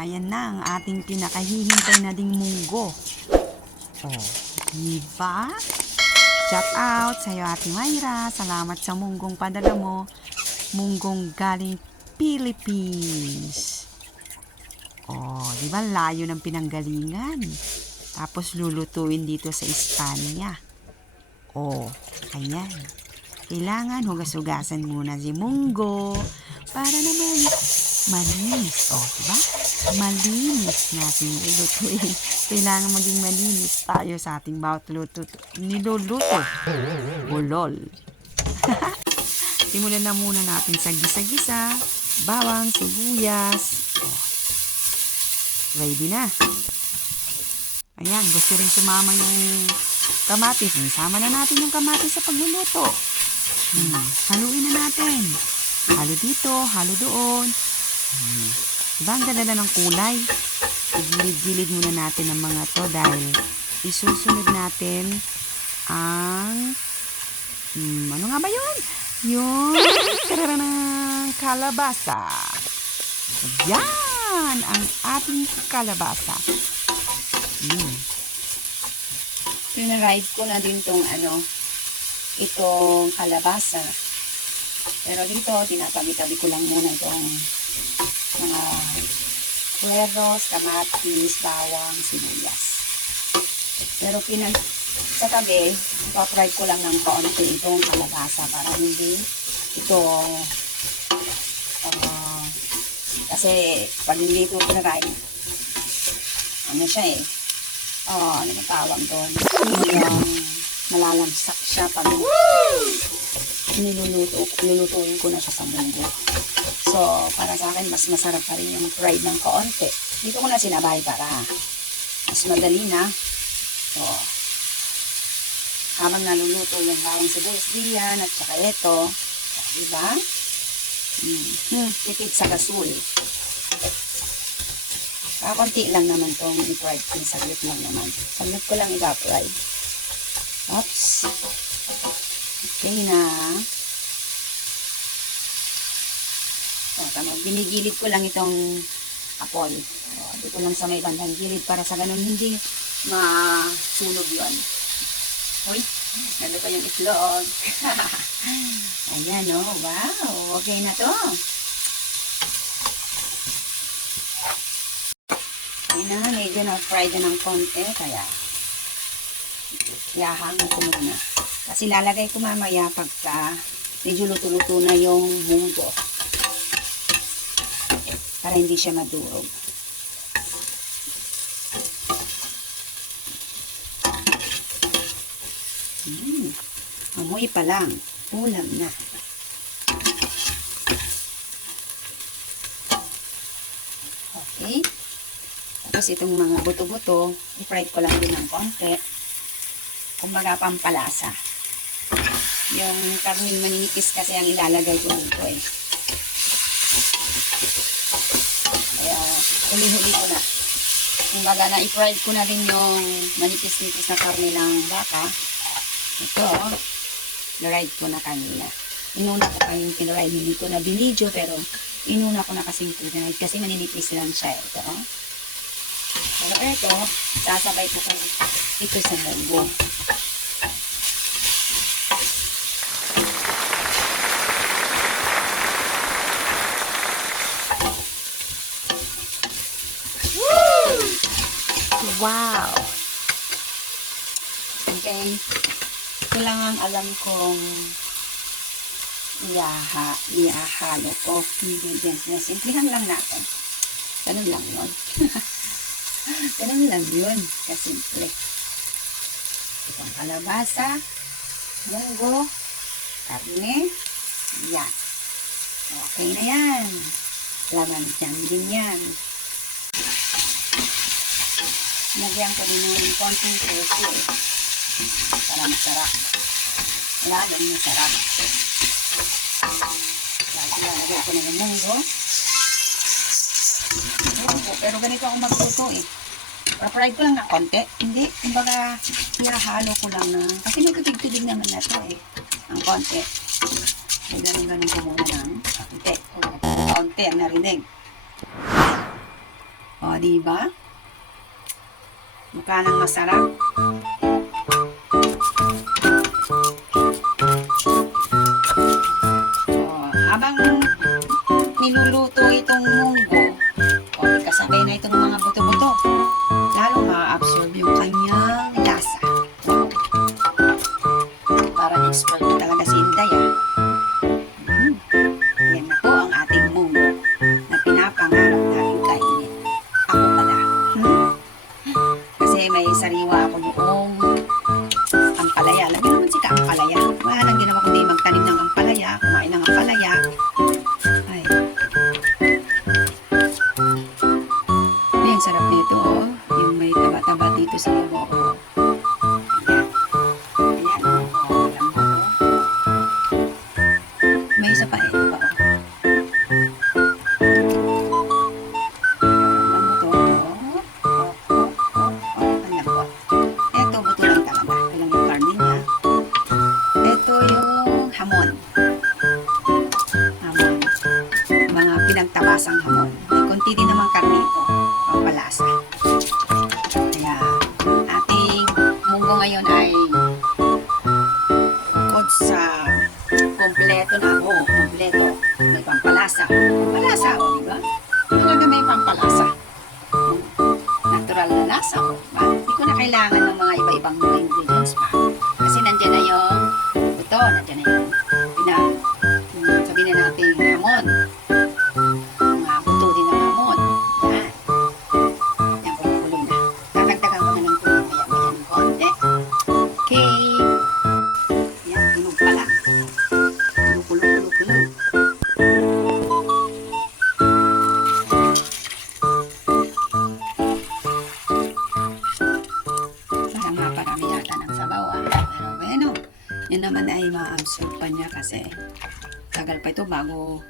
Ayan na ang ating pinakahihintay na ding munggo. Oh, diba? Shout out sa iyo, Ate Mayra. Salamat sa munggong padala mo. Munggong galing Philippines. Oh, diba layo ng pinanggalingan? Tapos lulutuin dito sa Espanya. Oh, ayan. Kailangan hugas-hugasan muna si munggo para naman malinis. Oh, diba? Malinis natin lulutuin. Kailangan maging malinis tayo sa ating bawat niluluto. Ulol. Simulan na muna natin sa gisa-gisa. Bawang, sibuyas. Oh. Ready na. Ayan, gusto rin sumama yung kamatis. Sama na natin yung kamatis sa pagluluto. Haluin na natin. Halo dito, halo doon. Diba ang ganda na ng kulay? Igilid-gilid muna natin ang mga to dahil isusunod natin ang ano nga ba yun? Yung ng kalabasa. Yan ang ating kalabasa. Pinaride ko na din tong itong kalabasa. Pero dito, tinatabi-tabi ko lang muna itong mga puweros, kamatis, bawang, sibuyas. Pero sa tabi, ipapry ko lang ng kaunti itong kalabasa para hindi ito kasi pag hindi ito pinaride, ano siya ano ba tawag doon? Malalamsak siya pag nilulutuin ko na siya sa munggo. So, para sa akin, mas masarap pa rin yung fried ng kaunti. Dito ko na sinabay para mas madali na. So, habang naluluto yung bawang sibuyas, bilyan, at saka ito, diba? Tipid sa gasol. Konti lang naman itong i-fried ko. Saglit lang naman. Saglit ko lang i-fry. Oops. Okay na. Tama. Binigilid ko lang itong apoy. Dito lang sa may bandang gilid para sa ganun hindi masunog yun. Uy, nalo pa yung itlog. Ayan wow. Okay na to. Ayan na, medyo na-fry na ng konti, kaya ihahangan ko muna. Kasi lalagay ko mamaya pagka medyo luto-luto na yung munggo. Para hindi siya madurog. Amoy pa lang, ulam na. Okay. Tapos itong mga buto-buto, i-fry ko lang din ng konti. Kumbaga pampalasa. Yung karning maninipis kasi ang ilalagay ko dito Kaya uli-huli ko na. Kumbaga na-i-fry ko na din yung manipis-nipis na karne ng baka. Ito, na-ride ko na kanina. Inuna ko pa yung pinaride, hindi ko na binidyo pero inuna ko na kasi maninipis lang siya ito. Pero ito, sasabay ko pa ito sa munggo. Wow! Okay. Ito lang ang alam kong iahalo ko. Ingredients na simplihan lang natin. Ganun lang yun. Ganun lang yun. Kasimple. Itong kalabasa, munggo, karne, yan. Okay na yan. Laman dyan din yan. Nagyan ko din yung konting susi para masarap. Lalong masarap. Lagyan ko na yung munggo. Pero ganito ako magluto Para-fried ko lang na konti. Hindi, kumbaga, hihalo ko lang na. Kasi may tutig-tutig naman na ito ang konti. May ganun-ganun ko muna ng konti. Konti ang narinig. O, di ba? Mukha nang masarap. O, habang niluluto itong munggo, o, kasabay na itong mga buto-buto, lalong ma-absorb yung kanyang lasa. Wow. Parang expert na talaga si Inday, ah. Yan na po ang ating munggo na pinapangarap natin kainin. Ako pala. Kasi may sariwa ako noong ampalaya. Alam niyo naman si kaampalaya. Wala lang ginawa kundi magtanim ng ampalaya, kumain ng ampalaya. Ay. Ay, ang sarap nito, oh. Yung may taba-taba dito sa baba, oh. Ayan. Ayan, oh. Lambot, oh. May isa pa, ito pa, oh. Lambot, oh. Ang lambot. Ito, buto lang talaga. Ito lang yung karne niya. Ito yung hamon. Hamon. Mga pinagtabasang hamon. May konti din naman karne ito. Pampalasa. Kaya, ating munggo ngayon ay bukod sa kompleto na ako. Kompleto. May pampalasa. Pampalasa, o, diba? Talaga may pampalasa. Natural na lasa, o, diba? Hindi ko na kailangan ng mga iba-ibang mga ingredients pa. Kasi nandyan na yung buto, nandyan na yung sabihin na natin hamon. Mga buto din ng hamon. Yan. Yan, kumukulo na. Kakagdagan ko na ng tubig maya-maya ng konti. Okay. Yan, tunog pa lang. Kumukulo-kulo-kulo. Parang maparami yata ng sabaw, ah. Pero bueno, yun naman ay ma-absorb pa niya kasi tagal pa ito bago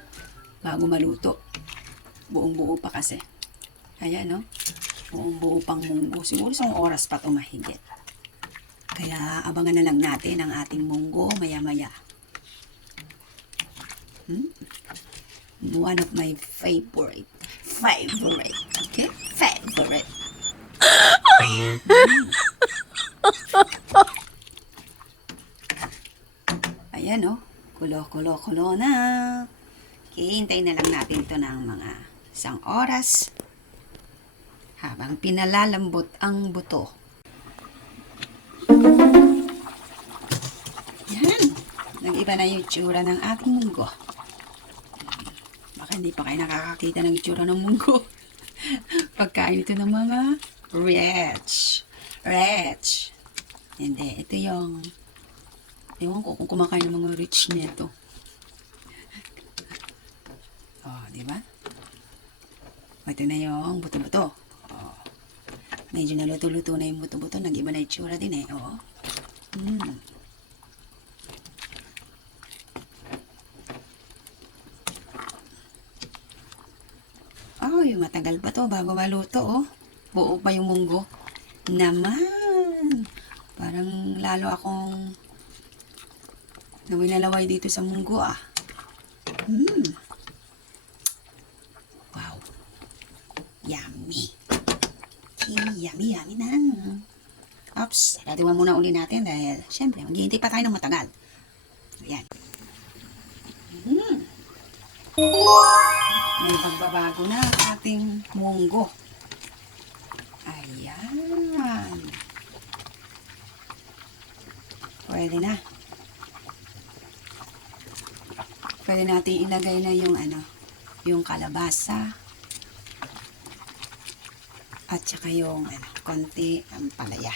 maluto. Buong-buo pa kasi. Kaya, no? Buong-buo pang munggo. Siguro isang oras pa ito mahigit. Kaya abangan na lang natin ang ating munggo maya-maya. One of my favorite. Okay? Favorite. Ayan, oh. Kulo na. Okay, hintayin na lang natin ito ng mga isang oras habang pinalalambot ang buto. Yan. Nag-iba na yung tsura ng ating munggo. Baka hindi pa kayo nakakakita ng tsura ng munggo. Pagkain ito ng mga rich. Hindi, ito yung ewan ko kung kumakain ng mga rich nito. Oh, di ba? Ito na yung buto-buto. Oh. Medyo naluto-luto na yung buto-buto. Nag-iba na yung tsura din, eh. Oh. Oh, yung matagal pa to bago maluto, oh. Buo pa yung munggo. Naman. Parang lalo akong nawinalaway dito sa munggo, ah. Wow. Yummy. Yummy na. Oops. Ratiwan muna uli natin dahil syempre, maghihintay pa tayo ng matagal. Ayan. May pagbabago na ang ating munggo. Ayan. Pwede na. Pwede natin ilagay na yung kalabasa. At saka yung konti ampalaya.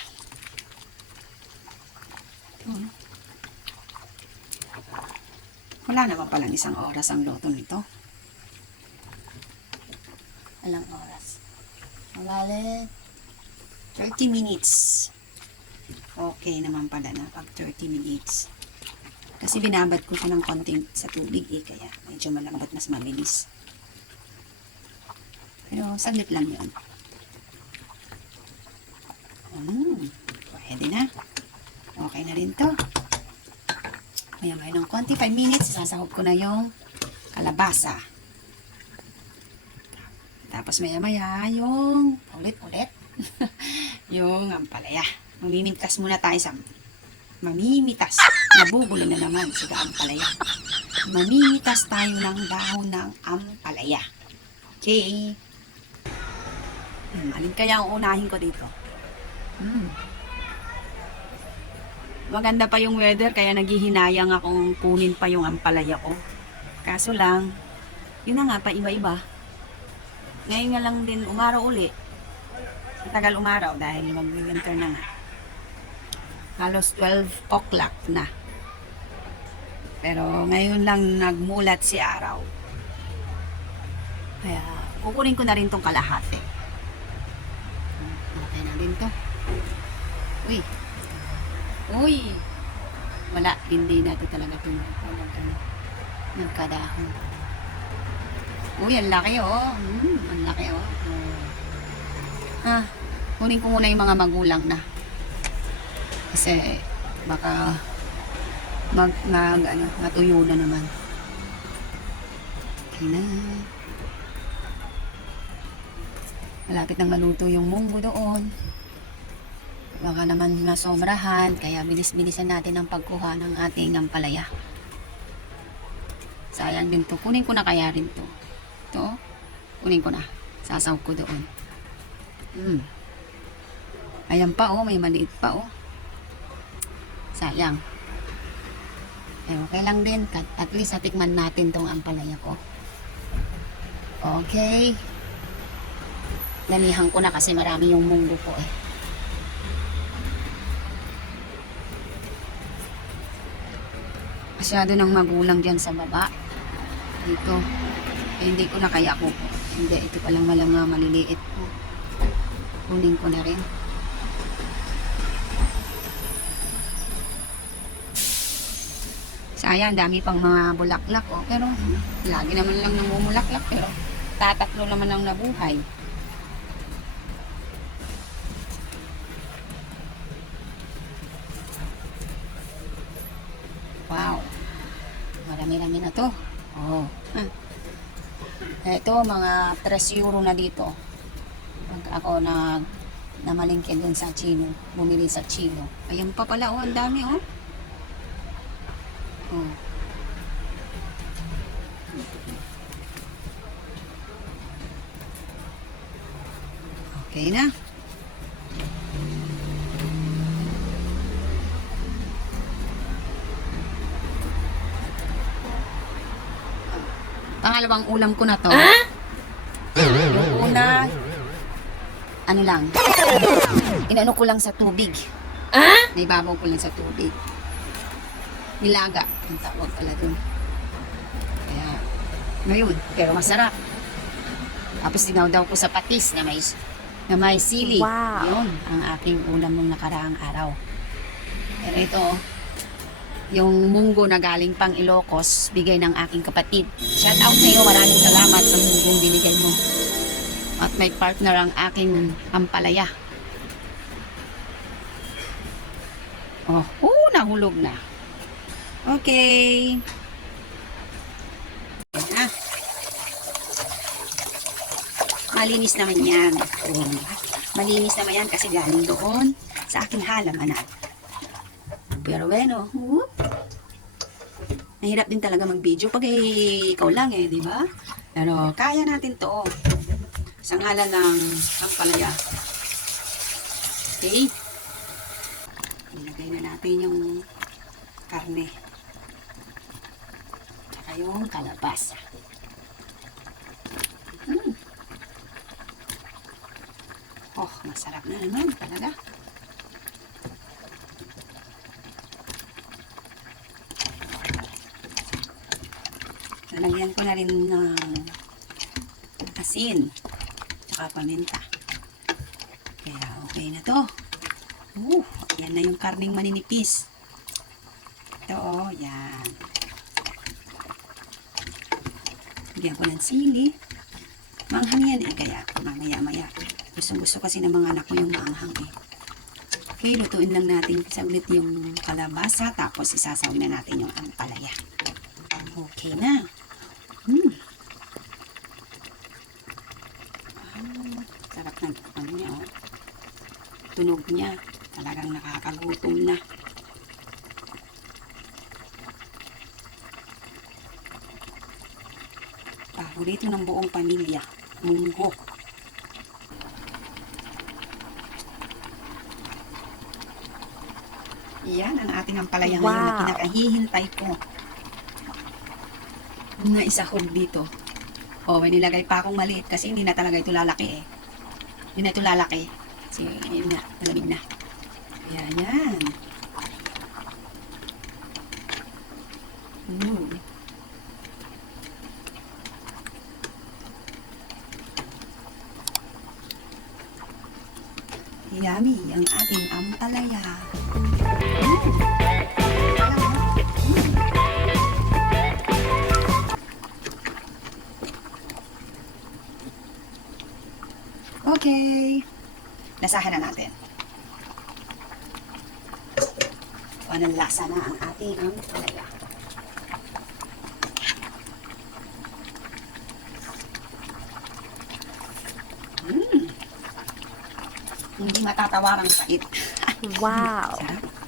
Wala naman palang isang oras ang luto nito. Alang oras? Wala 30 minutes. Okay naman pala na pag 30 minutes. Kasi binabad ko siya ng konting sa tubig, kaya medyo malambot, mas mabilis. Pero saglit lang yun. Pwede na. Okay na rin to. Maya-maya ng konti, 5 minutes, sasahog ko na yung kalabasa. Tapos maya-maya, yung ulit-ulit, yung ampalaya. Mamimitas muna tayo sa mamimitas. Nabubulo na naman sa ampalaya. Mamimitas tayo ng dahon ng ampalaya. Okay. Alin kaya ang unahin ko dito? Maganda pa yung weather kaya naghihinayang akong kunin pa yung ampalaya ko. Kaso lang, yun na nga pa iba-iba. Ngayon nga lang din umaraw uli. Tagal umaraw dahil mag-winter na nga. Halos 12 o'clock na. Pero ngayon lang nagmulat si araw. Kaya kukunin ko na rin tong kalahati. Matay na din to. Uy. Uy. Wala, hindi natin talaga ito nagkadahon. Uy, ang laki oh. Ang laki oh. Kunin ko muna yung mga magulang na. Kasi baka matuyo na naman. Okay na. Malapit nang maluto yung munggo doon. Baka naman masobrahan, kaya bilis-bilisan natin ang pagkuha ng ating ampalaya. Sayang din to. Kunin ko na kaya rin to. Ito, kunin ko na. Sasaw ko doon. Ayan pa oh, may maliit pa oh. Sayang. Eh, okay lang din. At least natikman natin tong ampalaya ko. Okay. Lanihan ko na kasi marami yung munggo ko eh. Masyado ng magulang dyan sa baba. Dito. Eh, hindi ko na kaya ko. Hindi, ito palang mga maliliit po. Kunin ko na rin. Sayang, dami pang mga bulaklak oh. Pero lagi naman lang namumulaklak. Pero tatatlo naman ang nabuhay. Wow. Marami-rami na to. Oh. Ito, mga 3 euro na dito. Pag ako namalingkin dun sa Chino. Bumili sa Chino. Ayan pa pala oh, ang dami oh. Oh. Okay na. Pangalawang ulam ko na to. Yung una, ano lang, inano ko lang sa tubig. Naibabaw ko lang sa tubig. Nilaga, ang tawag pala dun. Kaya, ngayon, pero masarap. Tapos dinaw-daw ko sa patis na may sili. Wow. Yun, ang aking ulam nung nakaraang araw. Pero ito, yung munggo na galing pang Ilocos, bigay ng aking kapatid. Shout out sa iyo, maraming salamat sa munggong binigay mo. At may partner ang aking ampalaya. Oh, nahulog na. Okay. Yan na. Malinis naman yan. Malinis naman yan kasi galing doon sa aking halamanan. Pero bueno, nahirap din talaga mag-video pag ikaw lang eh, di ba? Pero kaya natin to. Sa ngalan ng ampalaya. Okay. Ilagay na natin yung karne. Tsaka yung kalabasa. Oh, masarap na naman talaga. Lalagyan ko na rin ng asin tsaka paminta. Kaya okay na to. Yan na yung karning maninipis. Ito oh, yan. Lagyan ko ng sili. Manghang yan eh, kaya mamaya-maya. Gusto kasi ng mga anak ko yung manghang eh. Okay, lutuin lang natin saglit yung kalabasa tapos isasawin na natin yung ampalaya. Okay na. Sarap ng ano niya, oh. Tunog niya. Talagang nakakagutom na. Paborito ng buong pamilya. Munggo. Yan ang ating ampalaya ngayon na Wow. pinakahihintay ko. Na isahog dito. Oh, may nilagay pa akong maliit kasi hindi na talaga ito lalaki eh. Hindi na ito lalaki. Kasi yun na, malamig na. Yan, yan. Yummy ang ating ampalaya. Okay. Lasahan na natin. Anong lasa na ang ating ampalaya. Hindi matatawarang pait. Wow. Sarap.